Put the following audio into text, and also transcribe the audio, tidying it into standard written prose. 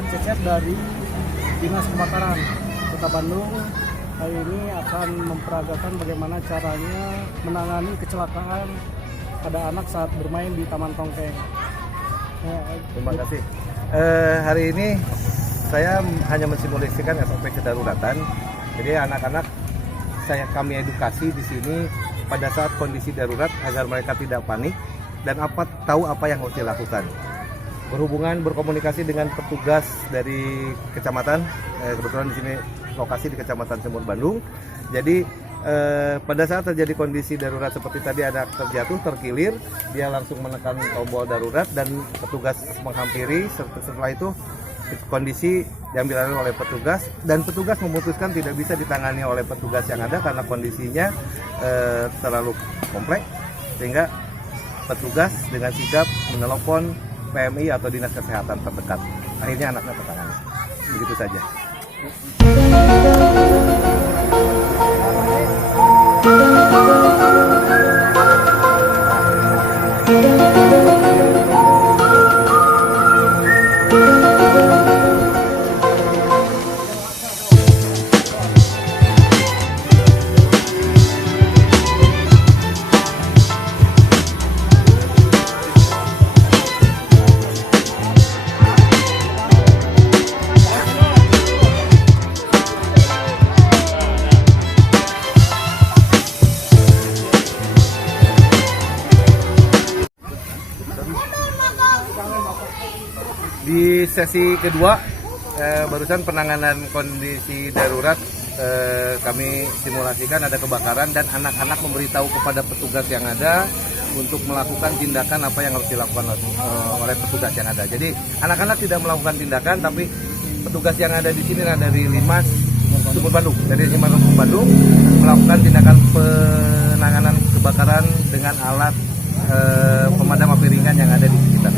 Cecep dari Dinas Kebakaran Kota Bandung. Hari ini akan memperagakan bagaimana caranya menangani kecelakaan pada anak saat bermain di Taman Tongkeng. Terima kasih. Hari ini saya hanya mensimulasikan SOP kedaruratan. Jadi anak-anak kami edukasi di sini pada saat kondisi darurat agar mereka tidak panik dan tahu apa yang harus dilakukan. Berhubungan berkomunikasi dengan petugas dari kecamatan, kebetulan di sini lokasi di Kecamatan Semur Bandung. Jadi pada saat terjadi kondisi darurat seperti tadi ada terjatuh, terkilir, dia langsung menekan tombol darurat dan petugas menghampiri. Setelah itu kondisi diambil alih oleh petugas dan petugas memutuskan tidak bisa ditangani oleh petugas yang ada karena kondisinya terlalu kompleks, sehingga petugas dengan sigap menelepon PMI atau Dinas Kesehatan terdekat. Akhirnya anaknya tertangani. Begitu saja. Di sesi kedua, barusan penanganan kondisi darurat kami simulasikan ada kebakaran dan anak-anak memberitahu kepada petugas yang ada untuk melakukan tindakan apa yang harus dilakukan oleh petugas yang ada. Jadi anak-anak tidak melakukan tindakan, tapi petugas yang ada di sini dari Limas Sumur Bandung, melakukan tindakan penanganan kebakaran dengan alat pemadam api ringan yang ada di sekitar.